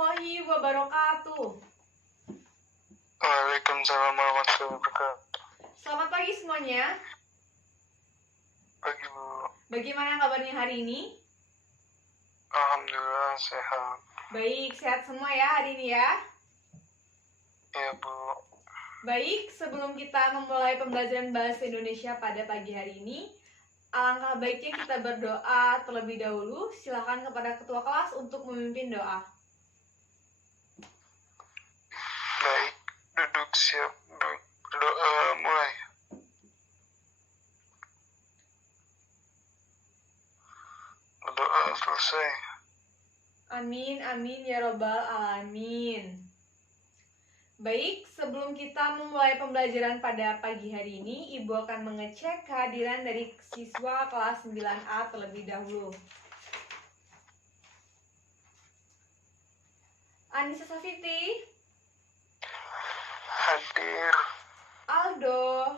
warahmatullahi wabarakatuh. Waalaikumsalam warahmatullahi wabarakatuh. Selamat pagi semuanya. Pagi Bu. Bagaimana kabarnya hari ini? Alhamdulillah sehat. Baik, sehat semua ya hari ini ya. Iya Bu. Baik, sebelum kita memulai pembelajaran bahasa Indonesia pada pagi hari ini, alangkah baiknya kita berdoa terlebih dahulu. Silakan kepada ketua kelas untuk memimpin doa. Baik, duduk siap Bu. Berdoa mulai. Berdoa selesai. Amin, amin ya robbal alamin. Baik, sebelum kita memulai pembelajaran pada pagi hari ini, Ibu akan mengecek kehadiran dari siswa kelas 9A terlebih dahulu. Anissa Safiti, Hadir. Aldo,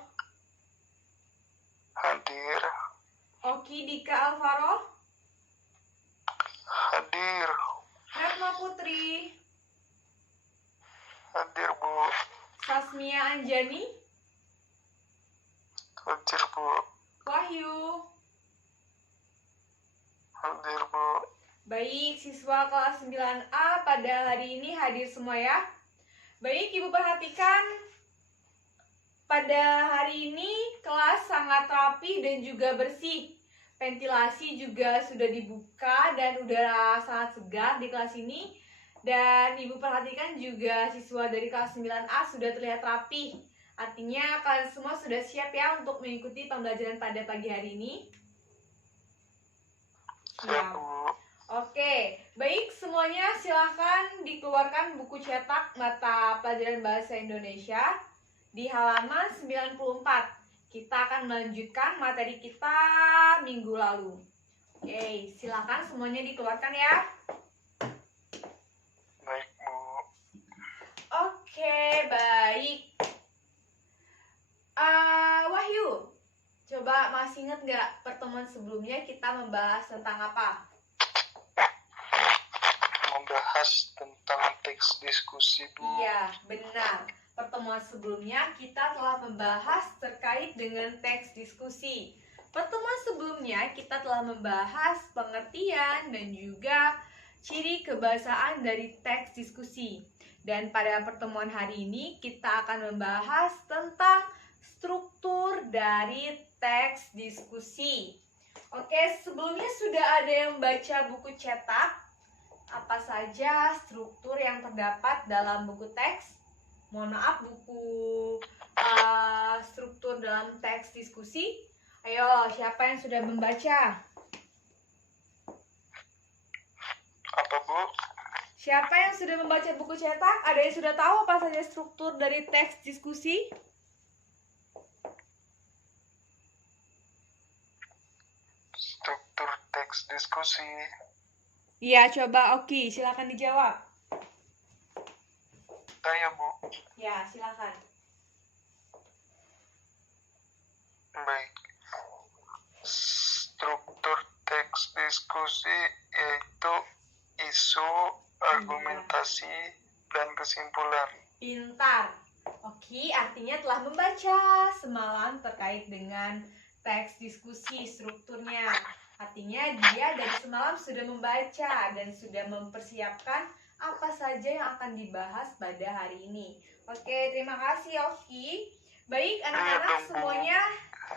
Hadir. Oki Dika Alvaro, Hadir. Retno Putri, Hadir Bu. Sasmia Anjani, Hadir Bu. Wahyu. Hadir Bu. Baik, siswa kelas 9A pada hari ini hadir semua ya. Baik, Ibu perhatikan pada hari ini kelas sangat rapi dan juga bersih. Ventilasi juga sudah dibuka dan udara sangat segar di kelas ini. Dan Ibu perhatikan juga siswa dari kelas 9A sudah terlihat rapi. Artinya kalian semua sudah siap ya untuk mengikuti pembelajaran pada pagi hari ini. Siap Bu. Oke, baik semuanya silahkan dikeluarkan buku cetak mata pelajaran bahasa Indonesia di halaman 94. Kita akan melanjutkan materi kita minggu lalu. Oke, silahkan semuanya dikeluarkan ya. Baik Bu. Oke, baik. Wahyu, coba masih ingat nggak pertemuan sebelumnya kita membahas tentang apa? Membahas tentang teks diskusi Bu. Iya, benar. Pertemuan sebelumnya kita telah membahas terkait dengan teks diskusi. Pertemuan sebelumnya kita telah membahas pengertian dan juga ciri kebahasaan dari teks diskusi. Dan pada pertemuan hari ini kita akan membahas tentang struktur dari teks diskusi. Oke, sebelumnya sudah ada yang baca buku cetak? Apa saja struktur yang terdapat dalam buku teks? Mohon maaf, buku struktur dalam teks diskusi. Ayo, siapa yang sudah membaca? Apa Bu? Siapa yang sudah membaca buku cetak? Ada yang sudah tahu apa saja struktur dari teks diskusi? Struktur teks diskusi. Iya, coba Oki, silakan dijawab. Saya Bu. Ya, silakan. Baik. Struktur teks diskusi yaitu isu, argumentasi, dan kesimpulan. Pintar. Oki, artinya telah membaca semalam terkait dengan teks diskusi strukturnya. Artinya dia dari semalam sudah membaca dan sudah mempersiapkan apa saja yang akan dibahas pada hari ini. Oke, terima kasih Oki. Baik, anak-anak semuanya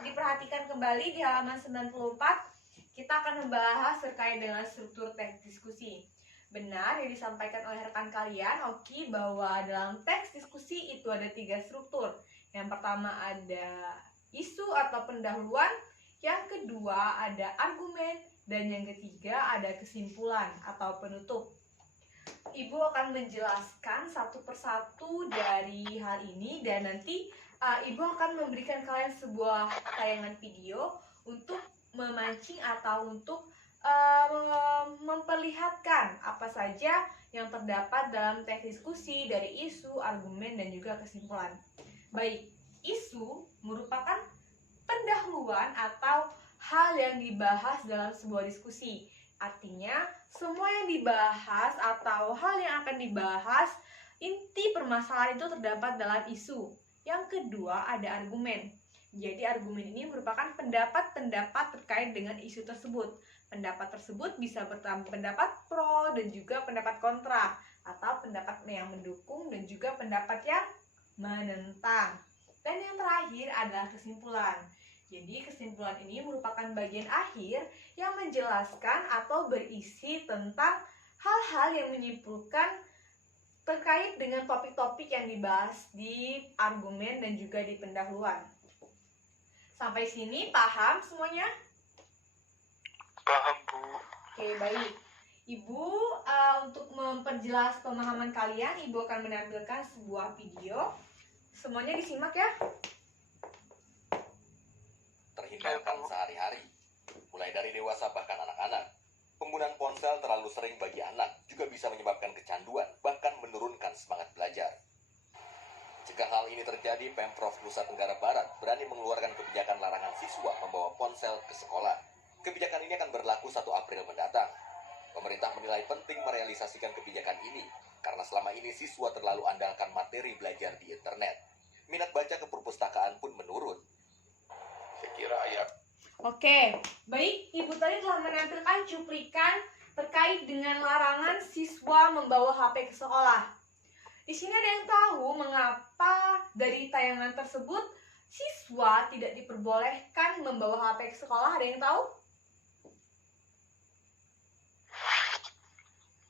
diperhatikan kembali di halaman 94. Kita akan membahas terkait dengan struktur teks diskusi. Benar yang disampaikan oleh rekan kalian, Oki, bahwa dalam teks diskusi itu ada 3 struktur. Yang pertama ada isu atau pendahuluan, yang kedua ada argumen, dan yang ketiga ada kesimpulan atau penutup. Ibu akan menjelaskan satu persatu dari hal ini dan nanti Ibu akan memberikan kalian sebuah tayangan video untuk memancing atau untuk memperlihatkan apa saja yang terdapat dalam teks diskusi dari isu, argumen, dan juga kesimpulan. Baik, isu merupakan pendahuluan atau hal yang dibahas dalam sebuah diskusi. Artinya, semua yang dibahas atau hal yang akan dibahas, inti permasalahan itu terdapat dalam isu. Yang kedua, ada argumen. Jadi, argumen ini merupakan pendapat-pendapat terkait dengan isu tersebut. Pendapat tersebut bisa pendapat pro dan juga pendapat kontra, atau pendapat yang mendukung dan juga pendapat yang menentang. Dan yang terakhir adalah kesimpulan. Jadi kesimpulan ini merupakan bagian akhir yang menjelaskan atau berisi tentang hal-hal yang menyimpulkan terkait dengan topik-topik yang dibahas di argumen dan juga di pendahuluan. Sampai sini paham semuanya? Paham, Bu. Oke, baik. Ibu, untuk memperjelas pemahaman kalian, Ibu akan menampilkan sebuah video. Semuanya disimak ya. Terhindarkan sehari-hari, mulai dari dewasa bahkan anak-anak. Penggunaan ponsel terlalu sering bagi anak juga bisa menyebabkan kecanduan, bahkan menurunkan semangat belajar. Jika hal ini terjadi, Pemprov Nusa Tenggara Barat berani mengeluarkan kebijakan larangan siswa membawa ponsel ke sekolah. Kebijakan ini akan berlaku 1 April mendatang. Pemerintah menilai penting merealisasikan kebijakan ini, karena selama ini siswa terlalu andalkan materi belajar di internet. Minat baca ke perpustakaan pun menurun. Saya kira ayat. Oke, baik. Ibu tadi telah menampilkan cuplikan terkait dengan larangan siswa membawa HP ke sekolah. Di sini ada yang tahu mengapa dari tayangan tersebut siswa tidak diperbolehkan membawa HP ke sekolah? Ada yang tahu?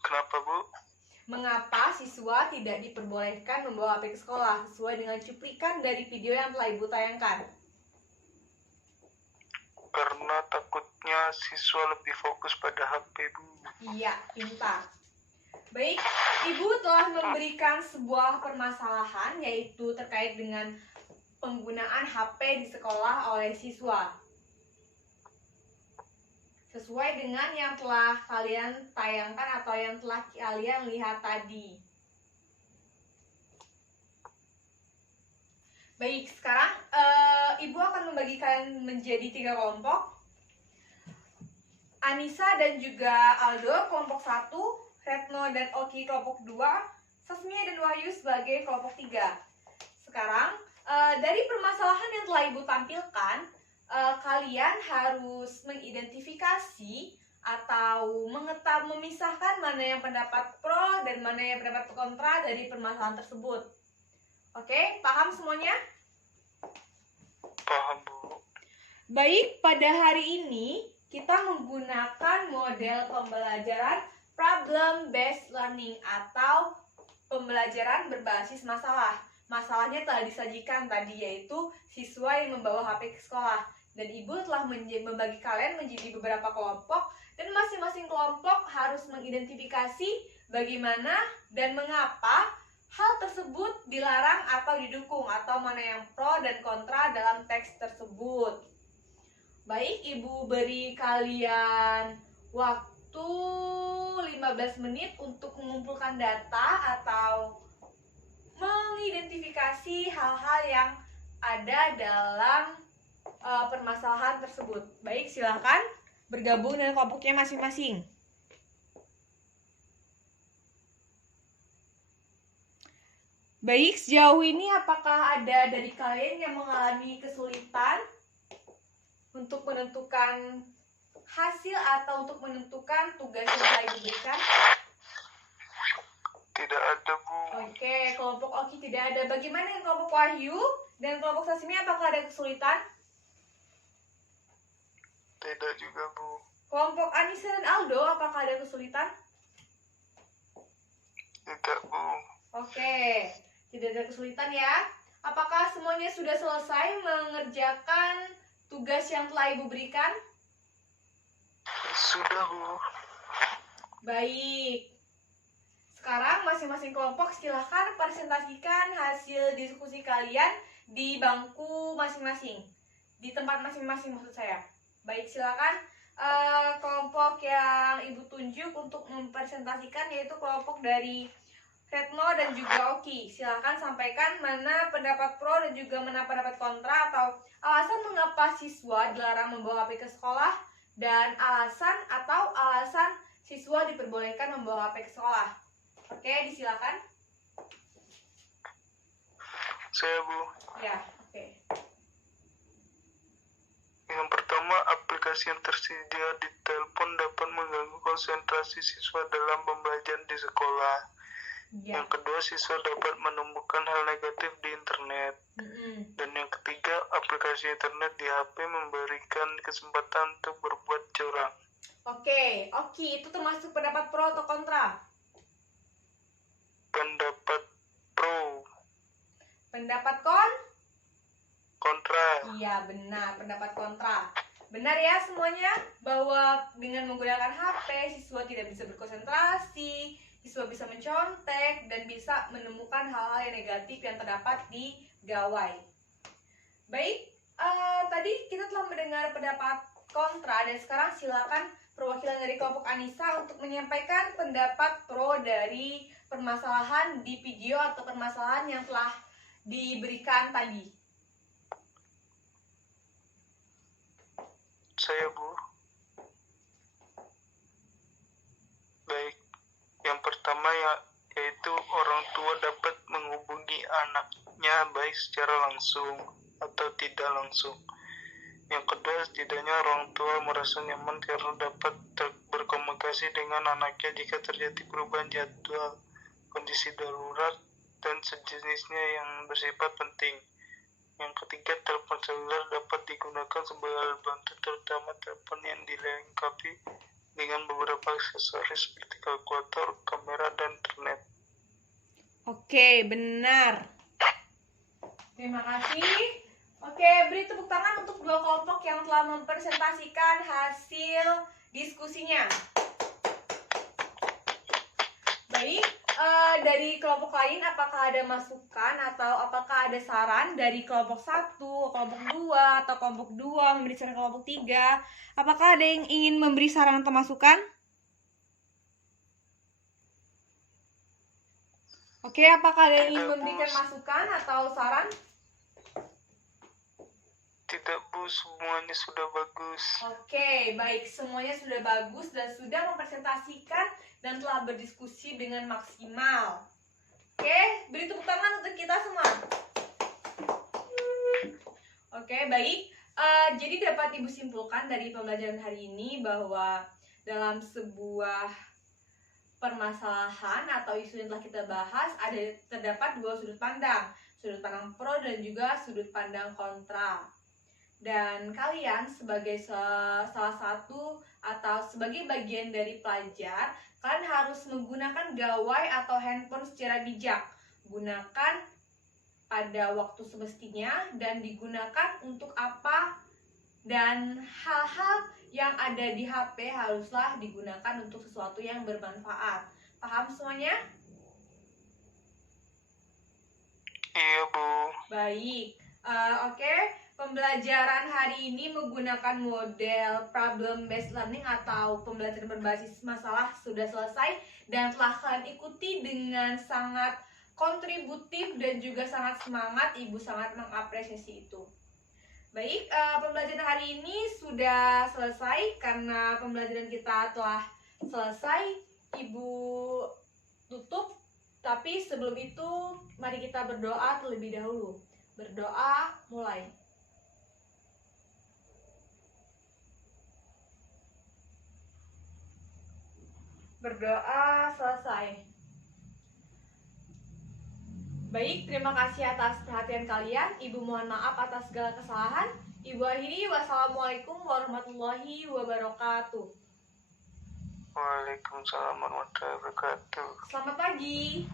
Kenapa, Bu? Mengapa siswa tidak diperbolehkan membawa HP ke sekolah sesuai dengan cuplikan dari video yang telah Ibu tayangkan? Karena takutnya siswa lebih fokus pada HP, Bu. Iya, pintar. Baik, Ibu telah memberikan sebuah permasalahan yaitu terkait dengan penggunaan HP di sekolah oleh siswa. Sesuai dengan yang telah kalian tayangkan atau yang telah kalian lihat tadi. Baik, sekarang Ibu akan membagi kalian menjadi 3 kelompok. Anissa dan juga Aldo kelompok 1, Retno dan Oki kelompok 2, Sasmia dan Wahyu sebagai kelompok 3. Sekarang, dari permasalahan yang telah Ibu tampilkan, kalian harus mengidentifikasi atau memisahkan mana yang pendapat pro dan mana yang pendapat kontra dari permasalahan tersebut. Oke, paham semuanya? Paham, Bu. Baik, pada hari ini kita menggunakan model pembelajaran problem based learning atau pembelajaran berbasis masalah. Masalahnya telah disajikan tadi, yaitu siswa yang membawa HP ke sekolah. Dan Ibu telah membagi kalian menjadi beberapa kelompok, dan masing-masing kelompok harus mengidentifikasi bagaimana dan mengapa hal tersebut dilarang atau didukung, atau mana yang pro dan kontra dalam teks tersebut. Baik, Ibu beri kalian waktu 15 menit untuk mengumpulkan data atau mengidentifikasi hal-hal yang ada dalam permasalahan tersebut. Baik, silakan bergabung dengan kelompoknya masing-masing. Baik, sejauh ini apakah ada dari kalian yang mengalami kesulitan untuk menentukan hasil atau untuk menentukan tugas yang telah diberikan? Tidak ada, Bu. Oke, kelompok Oki tidak ada. Bagaimana dengan kelompok Wahyu dan kelompok Sasmi, apakah ada kesulitan? Tidak juga, Bu. Kelompok Anissa dan Aldo, apakah ada kesulitan? Tidak, Bu. Oke, tidak ada kesulitan ya. Apakah semuanya sudah selesai mengerjakan tugas yang telah Ibu berikan? Sudah, Bu. Baik. Sekarang masing-masing kelompok silahkan presentasikan hasil diskusi kalian di bangku masing-masing. Di tempat masing-masing maksud saya. Baik, silakan kelompok yang Ibu tunjuk untuk mempresentasikan yaitu kelompok dari Retno dan juga Oki. Silakan sampaikan mana pendapat pro dan juga mana pendapat kontra atau alasan mengapa siswa dilarang membawa HP ke sekolah dan alasan siswa diperbolehkan membawa HP ke sekolah. Oke, disilakan. Saya, Bu. Ya, oke. Yang pertama, aplikasi yang tersedia di telepon dapat mengganggu konsentrasi siswa dalam pembelajaran di sekolah. Ya. Yang kedua, siswa dapat menemukan hal negatif di internet. Dan yang ketiga, aplikasi internet di HP memberikan kesempatan untuk berbuat curang. Oke, itu termasuk pendapat pro atau kontra? Pendapat pro. Pendapat Kontra. Iya, benar, pendapat kontra. Benar ya semuanya bahwa dengan menggunakan HP siswa tidak bisa berkonsentrasi, siswa bisa mencontek dan bisa menemukan hal-hal yang negatif yang terdapat di gawai. Baik, tadi kita telah mendengar pendapat kontra dan sekarang silakan perwakilan dari kelompok Anissa untuk menyampaikan pendapat pro dari permasalahan di video atau permasalahan yang telah diberikan tadi. Saya, Bu. Baik, yang pertama yaitu orang tua dapat menghubungi anaknya baik secara langsung atau tidak langsung. Yang kedua, setidaknya orang tua merasa nyaman karena dapat berkomunikasi dengan anaknya jika terjadi perubahan jadwal, kondisi darurat, dan sejenisnya yang bersifat penting. Yang ketiga, telepon seluler dapat digunakan sebagai alat bantu, terutama telepon yang dilengkapi dengan beberapa aksesoris seperti kalkulator, kamera, dan internet. Oke, benar. Terima kasih. Oke, beri tepuk tangan untuk dua kelompok yang telah mempresentasikan hasil diskusinya. Baik, dari kelompok lain apakah ada masukan atau apakah ada saran dari kelompok 1, kelompok 2, atau kelompok 2 memberi saran kelompok 3? Apakah ada yang ingin memberi saran atau masukan? Oke, apakah ada yang ingin memberikan masukan atau saran? Tidak, Bu, semuanya sudah bagus. Oke, baik, semuanya sudah bagus dan sudah mempresentasikan dan telah berdiskusi dengan maksimal. Oke, beri tepuk tangan untuk kita semua. Oke, baik. Jadi dapat Ibu simpulkan dari pembelajaran hari ini bahwa dalam sebuah permasalahan atau isu yang telah kita bahas terdapat dua sudut pandang pro dan juga sudut pandang kontra. Dan kalian sebagai salah satu atau sebagai bagian dari pelajar, kalian harus menggunakan gawai atau handphone secara bijak. Gunakan pada waktu semestinya dan digunakan untuk apa, dan hal-hal yang ada di HP haruslah digunakan untuk sesuatu yang bermanfaat. Paham semuanya? Iya, Bu. Baik. Oke. Pembelajaran hari ini menggunakan model problem based learning atau pembelajaran berbasis masalah sudah selesai dan telah kalian ikuti dengan sangat kontributif dan juga sangat semangat. Ibu sangat mengapresiasi itu. Baik, pembelajaran hari ini sudah selesai karena pembelajaran kita telah selesai. Ibu tutup, tapi sebelum itu mari kita berdoa terlebih dahulu. Berdoa, mulai. Berdoa selesai. Baik, terima kasih atas perhatian kalian. Ibu mohon maaf atas segala kesalahan. Ibu akhiri, wassalamualaikum warahmatullahi wabarakatuh. Waalaikumsalam warahmatullahi wabarakatuh. Selamat pagi.